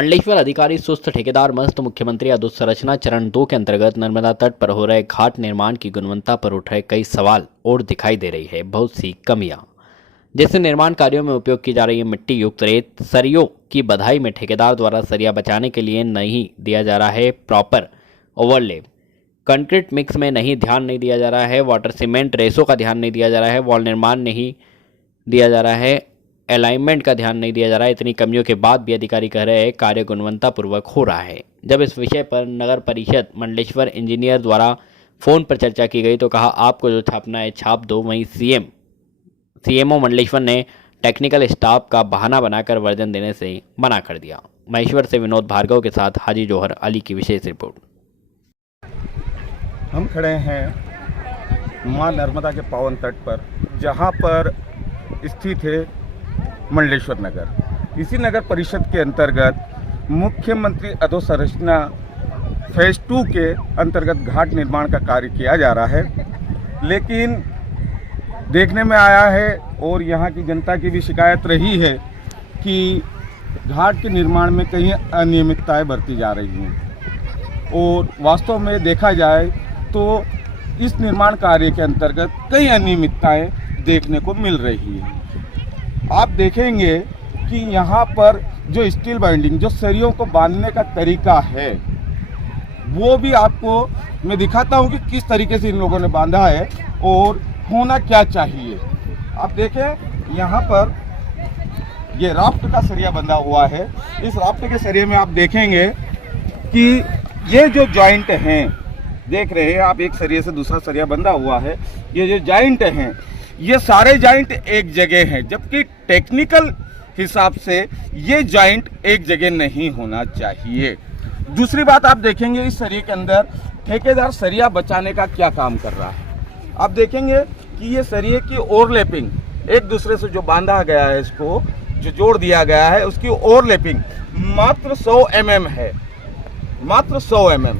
मंडलेश्वर अधिकारी सुस्त ठेकेदार मस्त मुख्यमंत्री अधोसंरचना चरण 2 के अंतर्गत नर्मदा तट पर हो रहे घाट निर्माण की गुणवत्ता पर उठ रहे कई सवाल और दिखाई दे रही है बहुत सी कमियां, जैसे निर्माण कार्यों में उपयोग की जा रही मिट्टी युक्त रेत सरियों की बधाई में ठेकेदार द्वारा सरिया बचाने के लिए नहीं दिया जा रहा है प्रॉपर ओवरले, कंक्रीट मिक्स में ध्यान नहीं दिया जा रहा है, वाटर सीमेंट रेसों का ध्यान नहीं दिया जा रहा है, वॉल निर्माण नहीं दिया जा रहा है, अलाइनमेंट का ध्यान नहीं दिया जा रहा है। इतनी कमियों के बाद भी अधिकारी कह रहे हैं कार्य गुणवत्तापूर्वक हो रहा है। जब इस विषय पर नगर परिषद मंडलेश्वर इंजीनियर द्वारा फोन पर चर्चा की गई तो कहा आपको जो छापना है छाप दो। वहीं सीएमओ मंडलेश्वर ने टेक्निकल स्टाफ का बहाना बनाकर वर्जन देने से मना कर दिया। महेश्वर से विनोद भार्गव के साथ हाजी जौहर अली की विशेष रिपोर्ट। हम खड़े हैं मां नर्मदा के पावन तट पर, जहां पर स्थित है मंडलेश्वर नगर। इसी नगर परिषद के अंतर्गत मुख्यमंत्री अधोसंरचना फेज 2 के अंतर्गत घाट निर्माण का कार्य किया जा रहा है, लेकिन देखने में आया है और यहाँ की जनता की भी शिकायत रही है कि घाट के निर्माण में कई अनियमितताएं बरती जा रही हैं। और वास्तव में देखा जाए तो इस निर्माण कार्य के अंतर्गत कई अनियमितताएं देखने को मिल रही है। आप देखेंगे कि यहाँ पर जो स्टील बाइंडिंग, जो सरियों को बांधने का तरीका है, वो भी आपको मैं दिखाता हूँ कि किस तरीके से इन लोगों ने बांधा है और होना क्या चाहिए। आप देखें यहाँ पर ये राफ्ट का सरिया बंधा हुआ है। इस राफ्ट के सरिये में आप देखेंगे कि ये जो जॉइंट हैं, देख रहे हैं आप, एक सरिये से दूसरा सरिया बंधा हुआ है। ये जो जॉइंट हैं, ये सारे जॉइंट एक जगह हैं, जबकि टेक्निकल हिसाब से ये जॉइंट एक जगह नहीं होना चाहिए। दूसरी बात आप देखेंगे इस सरिये के अंदर ठेकेदार सरिया बचाने का क्या काम कर रहा है। आप देखेंगे कि ये सरिये की ओवरलैपिंग, एक दूसरे से जो बांधा गया है, इसको जो जोड़ दिया गया है, उसकी ओवरलैपिंग मात्र 100 mm है, मात्र 100 mm,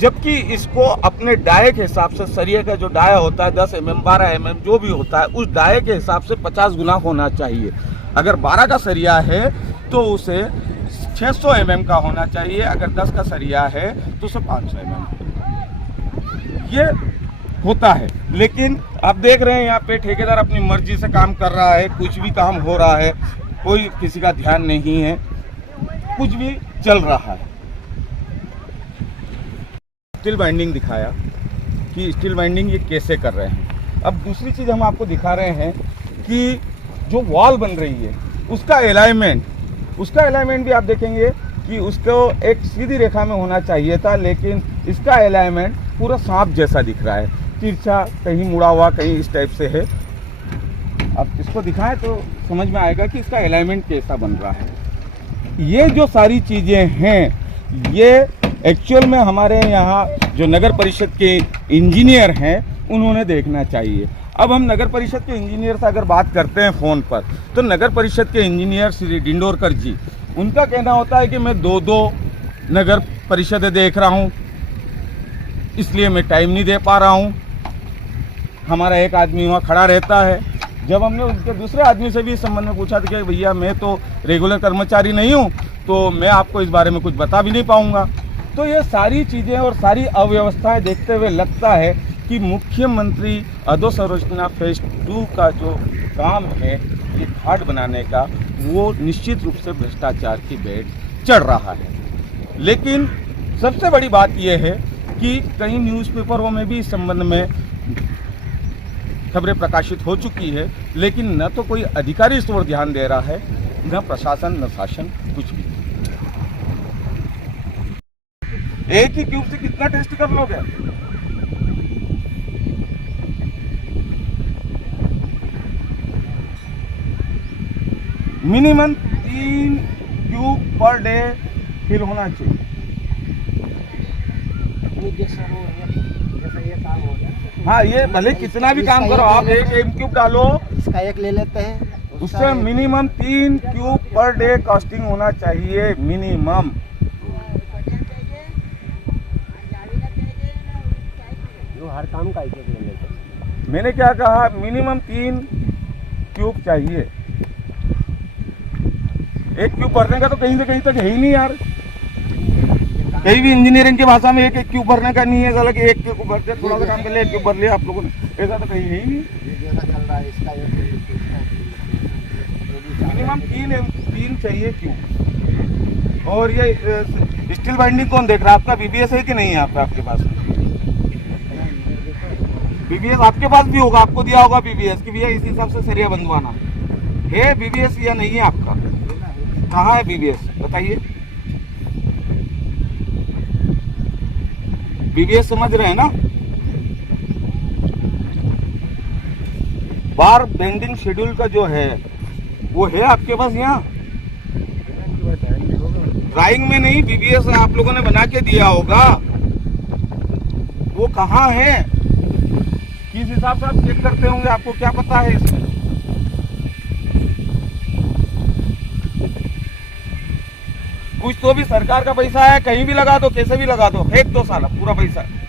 जबकि इसको अपने डाये के हिसाब से सरिये का जो डाया होता है 10 mm 12 mm जो भी होता है, उस डाये के हिसाब से 50 गुना होना चाहिए। अगर 12 का सरिया है तो उसे 600 mm का होना चाहिए, अगर 10 का सरिया है तो उसे 500 mm। ये होता है, लेकिन आप देख रहे हैं यहाँ पे ठेकेदार अपनी मर्जी से काम कर रहा है, कुछ भी काम हो रहा है, कोई किसी का ध्यान नहीं है, कुछ भी चल रहा है। स्टील बाइंडिंग दिखाया कि स्टील बाइंडिंग ये कैसे कर रहे हैं। अब दूसरी चीज़ हम आपको दिखा रहे हैं कि जो वॉल बन रही है उसका अलाइनमेंट भी आप देखेंगे कि उसको एक सीधी रेखा में होना चाहिए था, लेकिन इसका अलाइनमेंट पूरा सांप जैसा दिख रहा है, तिरछा, कहीं मुड़ा हुआ, कहीं इस टाइप से है। अब इसको दिखाएं तो समझ में आएगा कि इसका अलाइनमेंट कैसा बन रहा है। ये जो सारी चीज़ें हैं, ये एक्चुअल में हमारे यहाँ जो नगर परिषद के इंजीनियर हैं उन्होंने देखना चाहिए। अब हम नगर परिषद के इंजीनियर से अगर बात करते हैं फ़ोन पर, तो नगर परिषद के इंजीनियर श्री डिंडोरकर जी, उनका कहना होता है कि मैं दो नगर परिषदें देख रहा हूँ, इसलिए मैं टाइम नहीं दे पा रहा हूँ। हमारा एक आदमी वहाँ खड़ा रहता है। जब हमने उनके दूसरे आदमी से भी इस संबंध में पूछा था कि भैया मैं तो रेगुलर कर्मचारी नहीं हूँ, तो मैं आपको इस बारे में कुछ बता भी नहीं पाऊँगा। तो ये सारी चीज़ें और सारी अव्यवस्थाएं देखते हुए लगता है कि मुख्यमंत्री अधोसंरचना फेज 2 का जो काम है ये घाट बनाने का, वो निश्चित रूप से भ्रष्टाचार की बेड़ चढ़ रहा है। लेकिन सबसे बड़ी बात यह है कि कई न्यूज़पेपरों में भी इस संबंध में खबरें प्रकाशित हो चुकी है, लेकिन न तो कोई अधिकारी इस पर ध्यान दे रहा है, न प्रशासन, न शासन, कुछ भी। एक ही क्यूब से कितना टेस्ट कर लोगे? Minimum 3 cube per day fill होना चाहिए। हाँ, ये भले कितना भी काम करो, आप एक क्यूब डालो, इसका एक ले लेते हैं, उससे minimum 3 cube per day costing होना चाहिए, मिनिमम। हर काम का एक ले लेते हैं। मैंने क्या कहा, मिनिमम 3 क्यूब चाहिए। एक क्यूब भरने का तो कहीं से कहीं तक है ही नहीं यार। कहीं भी इंजीनियरिंग की भाषा में एक क्यूब भरने का नहीं है, साला कि एक क्यूब भर दिया, थोड़ा सा काम कर लिया, एक क्यूब भर लिया आप लोगों ने, ऐसा तो कहीं है ही नहीं। मिनिमम तीन चाहिए क्यूब। और ये स्टील बाइंडिंग कौन देख रहा है? आपका बीबीएस है कि नहीं है आपके पास? बीबीएस आपके पास भी होगा, आपको दिया होगा बीबीएस कि भैया इस हिसाब से सरिया बंधवाना है। बीबीएस या नहीं है आपका? कहाँ है बीबीएस बताइए? बीबीएस समझ रहे हैं ना? बार बेंडिंग शेड्यूल का जो है वो है आपके पास यहाँ? ड्राइंग में नहीं, बीबीएस आप लोगों ने बना के दिया होगा, वो कहाँ है? किस हिसाब से आप चेक करते होंगे, आपको क्या पता है इसमें? कुछ तो भी सरकार का पैसा है, कहीं भी लगा दो, कैसे भी लगा दो, फेंक दो साला पूरा पैसा है।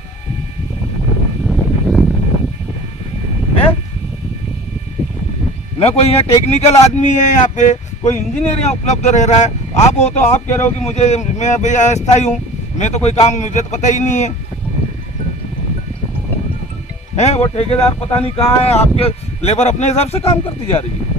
न कोई यहाँ टेक्निकल आदमी है, यहाँ पे कोई इंजीनियर यहाँ उपलब्ध रह रहा है। आप हो तो आप कह रहे हो कि मैं भैया अस्थायी हूँ, मैं तो कोई काम, मुझे तो पता ही नहीं है। वो ठेकेदार पता नहीं कहाँ है, आपके लेबर अपने हिसाब से काम करती जा रही है।